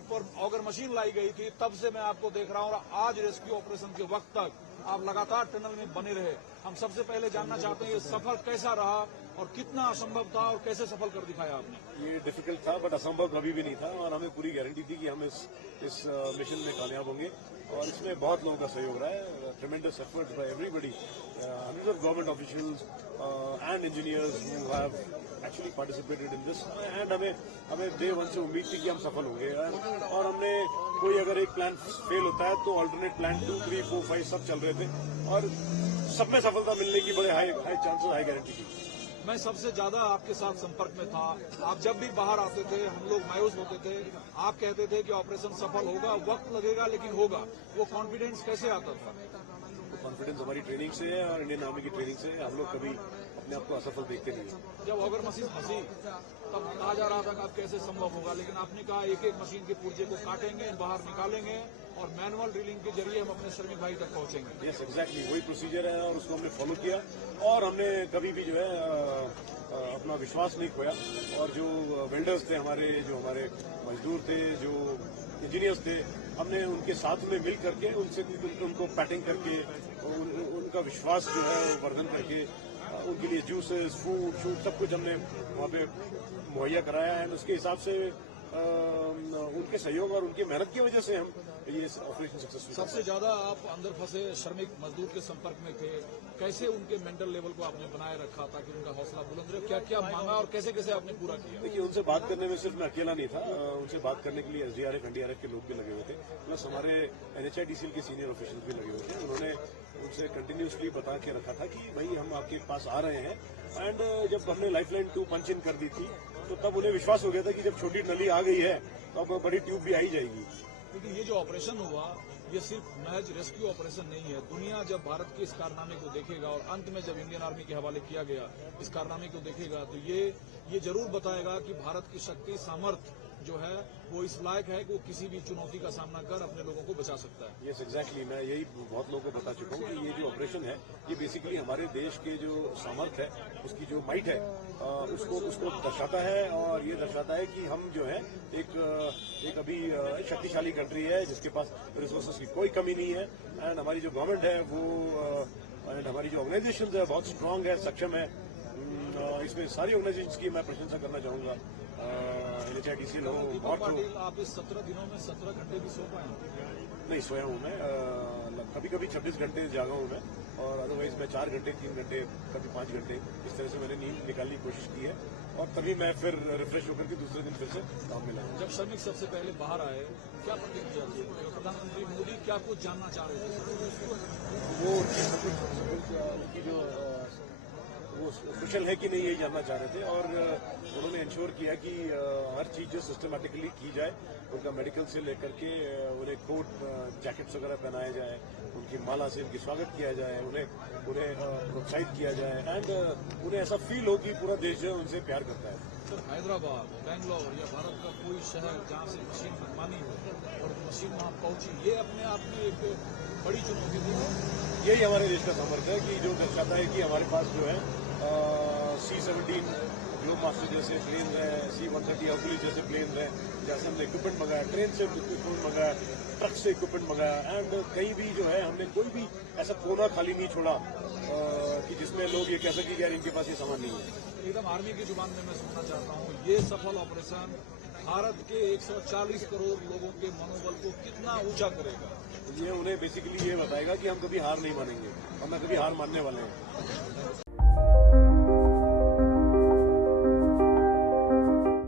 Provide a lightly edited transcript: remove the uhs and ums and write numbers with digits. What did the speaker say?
Spot पर auger machine लाई गई थी, तब से मैं आपको देख रहा हूं और आज रेस्क्यू ऑपरेशन के वक्त तक आप लगातार टनल में बने रहे। हम सबसे पहले जानना चाहते हैं ये सफर कैसा रहा और कितना असंभव था और कैसे सफल कर दिखाया आपने। ये डिफिकल्ट था बट असंभव कभी भी नहीं था और हमें पूरी गारंटी थी कि हम इस मिशन में कामयाब होंगे और इसमें बहुत लोगों का सहयोग रहा है। ट्रेमेंडस efforts by everybody, hundreds of government officials and engineers who have actually participated in this and हमें डे वन से उम्मीद थी कि हम सफल होंगे और हमने कोई अगर एक प्लान फेल होता है तो अल्टरनेट प्लान 2, 3, 4, 5 सब चल रहे थे और सब में सफलता मिलने की बड़े हाई चांसेस, हाई गारंटी थी। मैं सबसे ज्यादा आपके साथ संपर्क में था। आप जब भी बाहर आते थे हम लोग मायूस होते थे। आप कहते थे कि ऑपरेशन सफल होगा, वक्त लगेगा लेकिन होगा। वो कॉन्फिडेंस कैसे आता था? कॉन्फिडेंस हमारी ट्रेनिंग से है और इंडियन आर्मी की ट्रेनिंग से है। हम लोग कभी अपने आप को असफल देखते नहीं। जब ऑगर मशीन फंसी तब कहा जा रहा था कि अब कैसे संभव होगा, लेकिन आपने कहा एक एक मशीन के पुर्जे को काटेंगे, बाहर निकालेंगे और मैनुअल ड्रिलिंग के जरिए हम अपने श्रमिक भाई तक पहुंचेंगे। यस, एग्जैक्टली वही प्रोसीजर है और उसको हमने फॉलो किया और हमने कभी भी जो है अपना विश्वास नहीं खोया और जो वेल्डर्स थे हमारे, जो हमारे मजदूर थे, जो इंजीनियर्स थे, हमने उनके साथ में मिल करके उनको पैटिंग करके उनका विश्वास जो है वर्धन करके उनके लिए जूसेस, फूड सब कुछ हमने वहाँ पे मुहैया कराया है। उसके हिसाब से उनके सहयोग और उनकी मेहनत की वजह से हम ये ऑपरेशन सक्सेसफुल। सबसे ज्यादा आप अंदर फंसे श्रमिक मजदूर के संपर्क में थे, कैसे उनके मेंटल लेवल को आपने बनाए रखा ताकि उनका हौसला बुलंद रहे? क्या क्या मांगा और कैसे कैसे आपने पूरा किया? देखिए, उनसे बात करने में सिर्फ मैं अकेला नहीं था, उनसे बात करने के लिए एसडीआरएफ, एनडीआरएफ के लोग भी लगे हुए थे, प्लस हमारे एनएचआईडीसीएल के सीनियर ऑफिशियल भी लगे हुए थे। उन्होंने उनसे कंटिन्यूसली बता के रखा था कि भाई हम आपके पास आ रहे हैं एंड जब हमने लाइफलाइन 2 पंच इन कर दी थी तो तब उन्हें विश्वास हो गया था कि जब छोटी नली आ गई है तो अब बड़ी ट्यूब भी आ ही जाएगी। लेकिन ये जो ऑपरेशन हुआ ये सिर्फ महज रेस्क्यू ऑपरेशन नहीं है। दुनिया जब भारत के इस कारनामे को देखेगा और अंत में जब इंडियन आर्मी के हवाले किया गया इस कारनामे को देखेगा तो ये जरूर बताएगा कि भारत की शक्ति, सामर्थ्य जो है वो इस लायक है कि वो किसी भी चुनौती का सामना कर अपने लोगों को बचा सकता है। यस, एग्जैक्टली मैं यही बहुत लोगों को बता चुका हूँ कि ये जो ऑपरेशन है ये बेसिकली हमारे देश के जो सामर्थ्य है, उसकी जो माइट है, उसको दर्शाता है और ये दर्शाता है कि हम जो है एक अभी शक्तिशाली कंट्री है जिसके पास रिसोर्सेज की कोई कमी नहीं है एंड हमारी जो गवर्नमेंट है वो एंड हमारी जो ऑर्गेनाइजेशन है बहुत स्ट्रांग है, सक्षम है। इसमें सारी ऑर्गेनाइजेशन की मैं प्रशंसा करना चाहूंगा। एनएचआईडीसीएल हो, आप इस 17 दिनों में 17 घंटे भी सो पाए? नहीं सोया हूँ मैं, कभी कभी 26 घंटे जागा हूँ मैं और अदरवाइज मैं 4 घंटे, 3 घंटे, कभी 5 घंटे इस तरह से मैंने नींद निकालने की कोशिश की है और तभी मैं फिर रिफ्रेश होकर के दूसरे दिन फिर से काम में लगा। जब श्रमिक सबसे पहले बाहर आए क्या प्रतिक्रिया थी? प्रधानमंत्री मोदी क्या कुछ जानना चाह रहे थे? वो उनकी जो वो कुशल है कि नहीं ये जानना चाह रहे थे और उन्होंने इंश्योर किया कि हर चीज जो सिस्टमेटिकली की जाए, उनका मेडिकल से लेकर के उन्हें कोट, जैकेट्स वगैरह पहनाया जाए, उनकी माला से उनकी स्वागत किया जाए, उन्हें प्रोत्साहित किया जाए एंड उन्हें ऐसा फील हो कि पूरा देश जो है उनसे प्यार करता है। सर, हैदराबाद, बेंगलोर या भारत का कोई शहर जहाँ से मशीन मनमानी हो और मशीन वहाँ पहुंची, ये अपने आप में एक बड़ी चुनौती थी। यही हमारे देश का सामर्थ्य है कि जो दर्शाता है कि हमारे पास जो है C-17 ग्लोब मास्टर जैसे प्लेन है, C-130 हर्कुलिस जैसे प्लेन है, जैसे हमने इक्विपमेंट मंगाया, ट्रेन से इक्विपमेंट मंगाया, ट्रक से इक्विपमेंट मंगाया एंड कहीं भी जो है हमने कोई भी ऐसा कोना खाली नहीं छोड़ा कि जिसमें लोग ये कह सकें कि यार इनके पास ये सामान नहीं है। एकदम आर्मी की जुबान में मैं सुनना चाहता हूँ, ये सफल ऑपरेशन भारत के 140 करोड़ लोगों के मनोबल को कितना ऊंचा करेगा? ये उन्हें बेसिकली ये बताएगा कि हम कभी हार नहीं मानेंगे और न कभी हार मानने वाले हैं।